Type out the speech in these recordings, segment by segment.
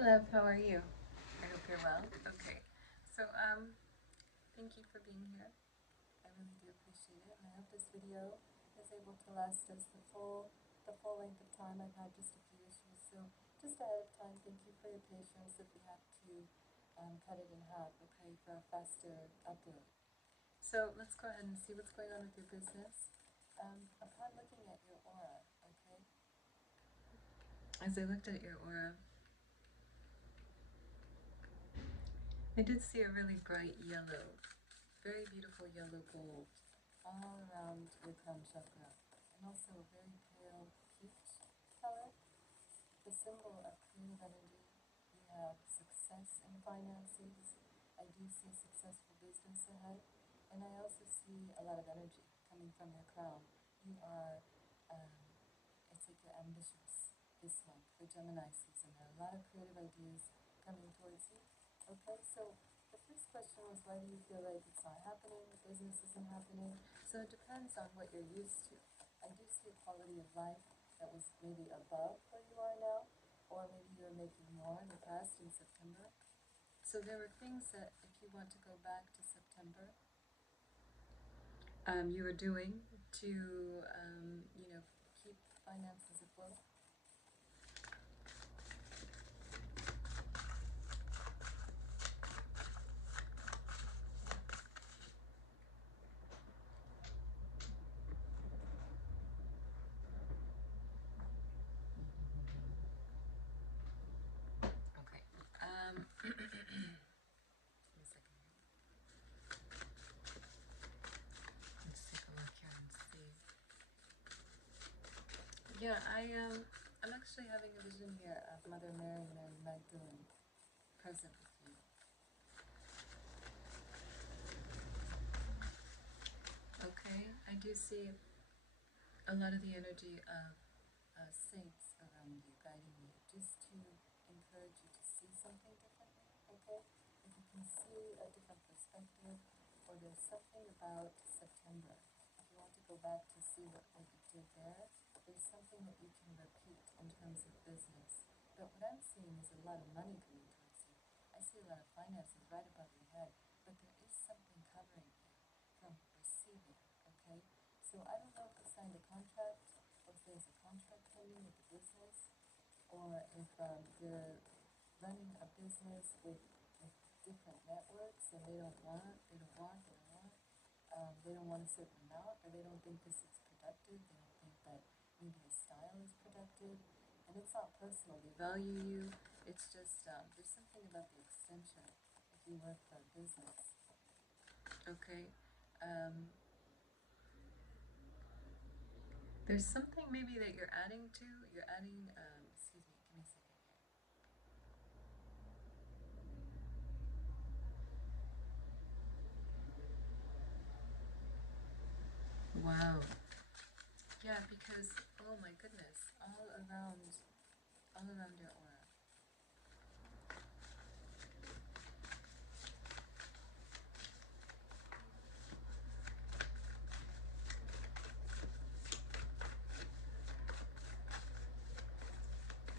Love, how are you? I hope you're well. Okay. So, thank you for being here. I really do appreciate it, and I hope this video is able to last us the full length of time. I've had just a few issues, so just ahead of time, thank you for your patience if we have to cut it in half, okay, for a faster upload. So let's go ahead and see what's going on with your business. Upon looking at your aura, okay, as I looked at your aura, I did see a really bright yellow, very beautiful yellow gold all around your crown chakra, and also a very pale peach color, the symbol of creative energy. You have success in finances. I do see successful business ahead, and I also see a lot of energy coming from your crown. You are, it's like you're ambitious this month for Gemini season. There are a lot of creative ideas coming towards you. Okay, so the first question was, why do you feel like it's not happening, the business isn't happening? So it depends on what you're used to. I do see a quality of life that was maybe above where you are now, or maybe you were making more in the past in September. So there were things that, if you want to go back to September, you were doing to, keep finances afloat. Okay. Give me a second here. Let's take a look here and see. Yeah, I'm actually having a vision here of Mother Mary, Mary Magdalene, present with you. Okay, I do see a lot of the energy of saints around you, guiding you, just to encourage you to see something differently, okay? If you can see a different perspective, or there's something about September, if you want to go back to see what you did there's something that you can repeat in terms of business. But what I'm seeing is a lot of money coming towards you. I see a lot of finances right above your head, but there is something covering you from receiving, okay? So I don't know if you signed a contract, or if there's a contract pending with the business, or if you're running a business with different networks and they don't want a certain amount, or they don't think this is productive, they don't think that maybe your style is productive, and it's not personal, they value you, it's just, there's something about the extension if you work for a business, okay? There's something maybe that you're adding, excuse me, give me a second here. Wow. Yeah, because, oh my goodness, all around your aura.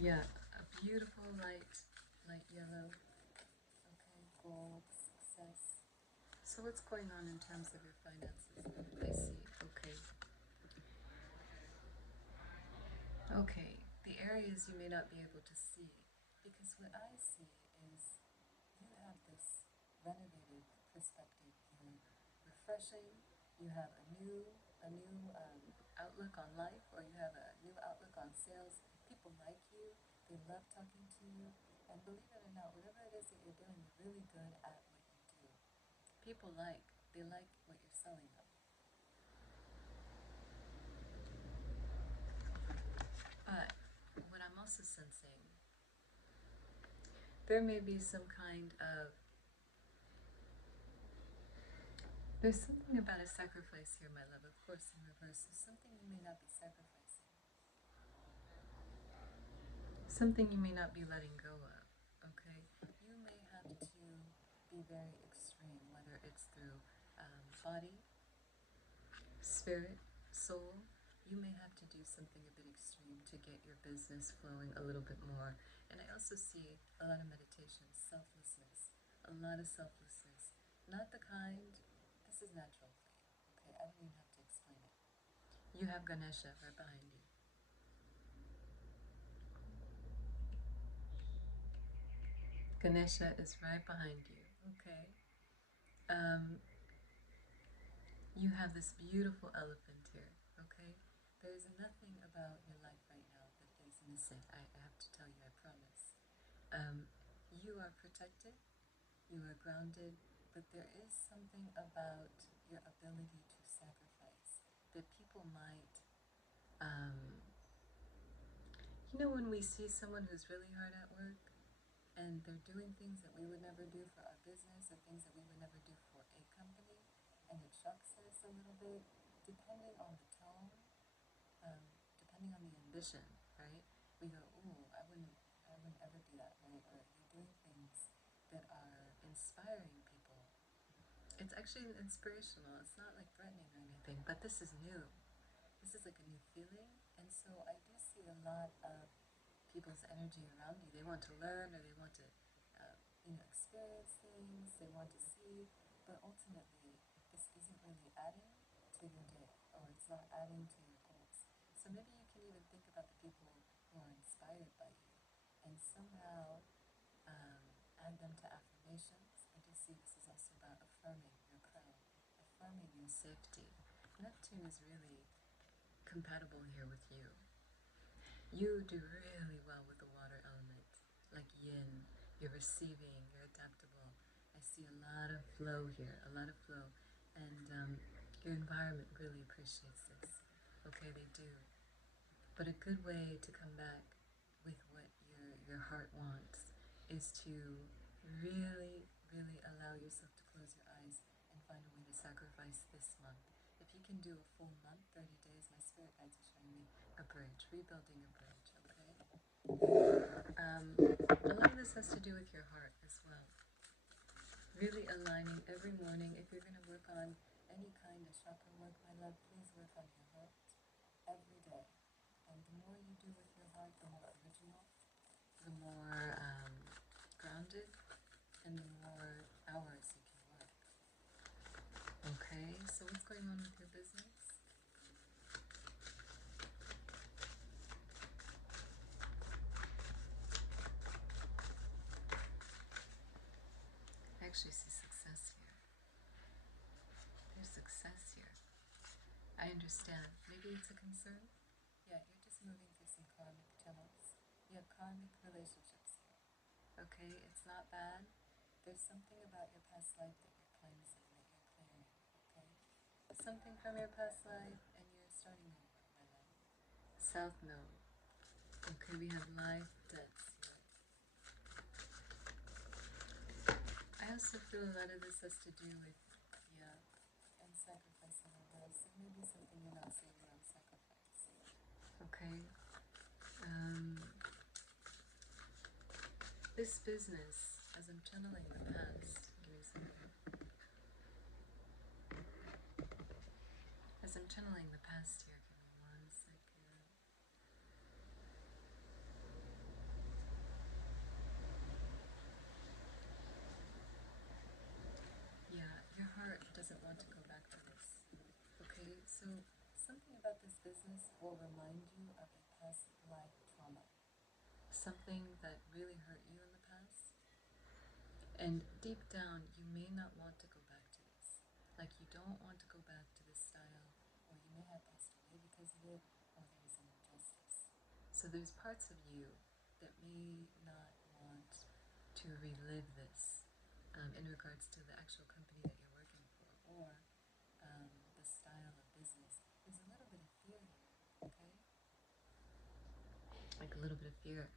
Yeah, a beautiful light yellow. Okay, gold, success. So what's going on in terms of your finances? I see. Okay. Okay. The areas you may not be able to see, because what I see is you have this renovated perspective. You're refreshing. You have a new outlook on life, or you have a new outlook on sales. People like you. They love talking to you. And believe it or not, whatever it is that you're doing, you're really good at what you do. People they like what you're selling them. But what I'm also sensing, there may be some kind of, there's something about a sacrifice here, my love. Of course, in reverse, there's something you may not be sacrificing. Something you may not be letting go of, okay? You may have to be very extreme, whether it's through body, spirit, soul. You may have to do something a bit extreme to get your business flowing a little bit more And I also see a lot of meditation, selflessness, a lot of selflessness. Not the kind, this is natural for you, okay? I don't even have to explain it. You have Ganesha right behind you. Ganesha is right behind you, okay? You have this beautiful elephant here, okay? There's nothing about your life right now that is missing. I have to tell you, I promise. You are protected, you are grounded, but there is something about your ability to sacrifice that people might, um, when we see someone who's really hard at work and they're doing things that we would never do for our business or things that we would never do for a company, and it shocks us a little bit, depending on the tone, depending on the ambition, right? We go, ooh, I wouldn't ever do that, right? Or you're doing things that are inspiring people. It's actually inspirational. It's not like threatening or anything, but this is new. This is like a new feeling, and so I do see a lot of people's energy around you. They want to learn, or they want to, experience things. They want to see, but ultimately, this isn't really adding to your day, or it's not adding to your goals. So maybe you can even think about the people who are inspired by you, and somehow add them to affirmations. I do see this is also about affirming your crown, affirming your safety. Neptune is really compatible here with you. You do really well with the water element, like yin. You're receiving, you're adaptable. I see a lot of flow here, a lot of flow. And your environment really appreciates this. Okay, they do. But a good way to come back with what your heart wants is to really, really allow yourself to close your eyes and find a way to sacrifice this month. If you can do a full month, 30 days, my spirit guides are showing me a bridge, rebuilding a bridge, okay? A lot of this has to do with your heart as well. Really aligning every morning. If you're going to work on any kind of chakra work, my love, please work on your heart every day. And the more you do with your heart, the more original, the more grounded, and the more hours you can work. Okay, so what's going on with your business? I actually see success here. There's success here. I understand. Maybe it's a concern. Yeah, you're just moving through some karmic channels. You have karmic relationships here. Okay, it's not bad. There's something about your past life that you're cleansing, that you're clearing. Okay, something from your past life, and you're starting over, my love. South Node. Okay, we have life debts here. I also feel a lot of this has to do with, yeah, and sacrificing a little. So maybe something you're not saying around sacrifice. Okay. This business, as I'm channeling the past, give me a second. As I'm channeling the past here, give me 1 second. Yeah, your heart doesn't want to go back to this. Okay, so something about this business will remind you of a past life trauma. Something that really hurt you in the past. And deep down, you may not want to go back to this. Like you don't want to go back to this style, or you may have passed away because of it, or there was an injustice. So there's parts of you that may not want to relive this in regards to the actual company that you're working for, or the style of business. There's a little bit of fear here, okay? Like a little bit of fear.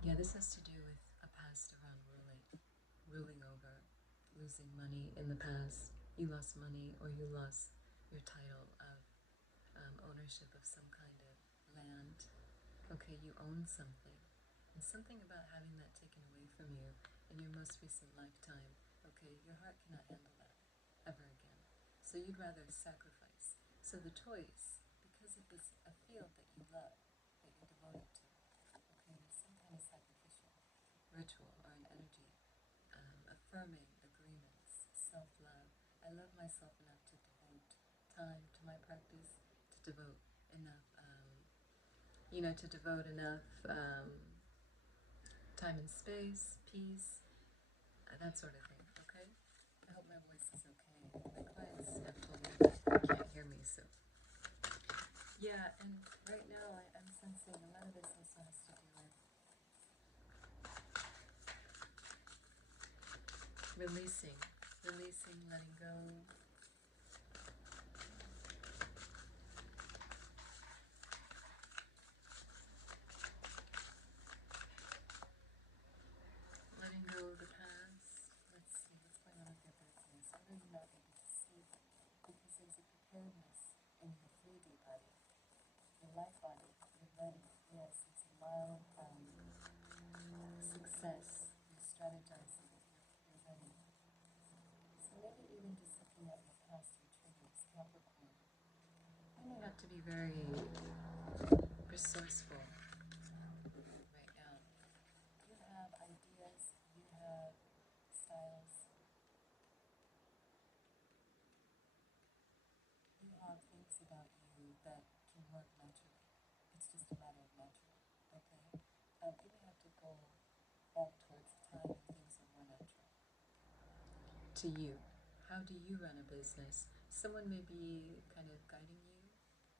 Yeah, this has to do with a past around ruling over, losing money in the past. You lost money, or you lost your title of ownership of some kind of land. Okay, you own something. And something about having that taken away from you in your most recent lifetime. Okay, your heart cannot handle that ever again. So you'd rather sacrifice. So the choice, because it is a field that you love, that you're devoted to, okay, there's some kind of sacrificial ritual or an energy, affirming agreements, self-love. I love myself enough to devote time to my practice, to devote enough, to devote enough time and space, peace, that sort of thing, okay? I hope my voice is okay. My clients have told me that they can't hear me, so. Yeah, and right now I'm sensing a lot of this also has to do with releasing, letting go. Letting go of the past. Let's see, what's going on with your business? What are you not able to see? Because there's a preparedness in your 3D body, your light body. You're ready. Yes, it's a mild success. You're strategizing. You're ready. So maybe even just looking at your past, your triggers, Capricorn. You may have to be very resourceful right now. You have ideas, you have styles, you have things about you that can work naturally. It's just a matter of natural, okay? You may have to go back towards a time when things are more natural. To you, how do you run a business? Someone may be kind of guiding you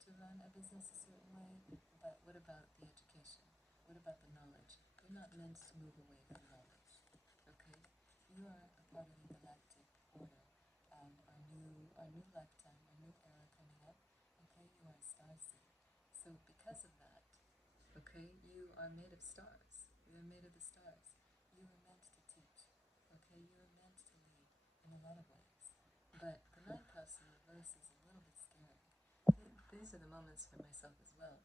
to run a business a certain way, but what about the education? What about the knowledge? You're not meant to move away from knowledge, okay? You are a part of the galactic order, our new lifetime, our new era coming up, okay? You are a star seed. So because of that, okay, you are made of stars. You are made of the stars. You are meant to teach, okay? You are meant to lead in a lot of ways. But the ninth house in reverse is a little bit scary. These are the moments for myself as well.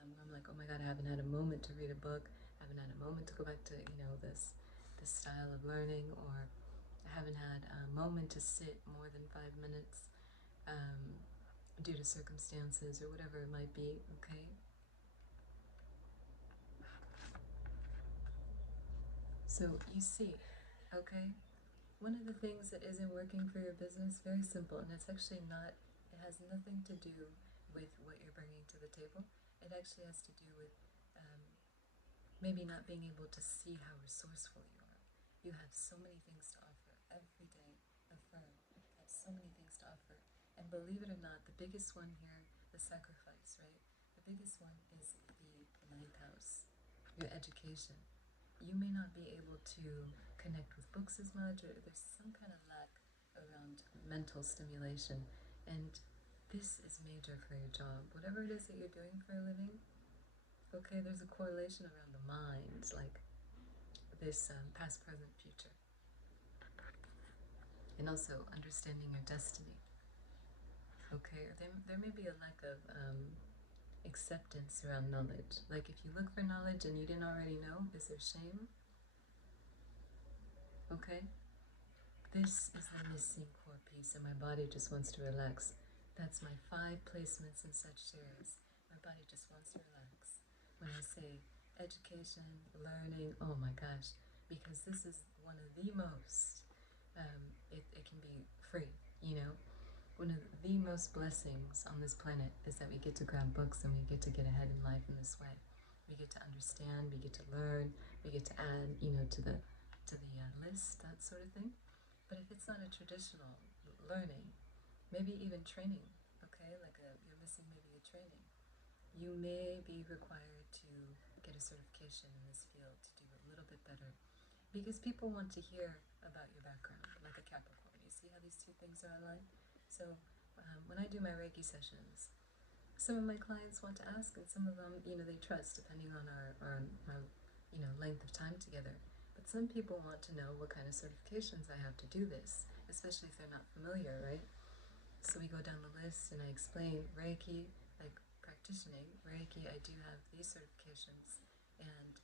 I'm like, oh my God, I haven't had a moment to read a book. I haven't had a moment to go back to, this style of learning, or I haven't had a moment to sit more than 5 minutes due to circumstances or whatever it might be, okay? So you see, okay, one of the things that isn't working for your business, very simple, and it's actually not, it has nothing to do with what you're bringing to the table. It actually has to do with maybe not being able to see how resourceful you are. You have so many things to offer every day. Affirm, you have so many things to offer. And believe it or not, the biggest one here, the sacrifice, right? The biggest one is the ninth house, your education. You may not be able to connect with books as much, or there's some kind of lack around mental stimulation. And this is major for your job. Whatever it is that you're doing for a living, okay, there's a correlation around the mind, like this past, present, future. And also understanding your destiny. Okay, there may be a lack of acceptance around knowledge. Like if you look for knowledge and you didn't already know, is there shame? Okay? This is the missing core piece, and my body just wants to relax. That's my 5 placements in Sagittarius. My body just wants to relax. When I say education, learning, oh my gosh, because this is one of the most, it can be free, One of the most blessings on this planet is that we get to grab books and we get to get ahead in life in this way. We get to understand, we get to learn, we get to add, to the list, that sort of thing. But if it's not a traditional learning, maybe even training, okay, like you're missing maybe a training, you may be required to get a certification in this field to do a little bit better, because people want to hear about your background, like a Capricorn. You see how these two things are aligned? So when I do my Reiki sessions, some of my clients want to ask, and some of them, they trust, depending on our length of time together. But some people want to know what kind of certifications I have to do this, especially if they're not familiar, right? So we go down the list and I explain Reiki, like practicing Reiki, I do have these certifications, and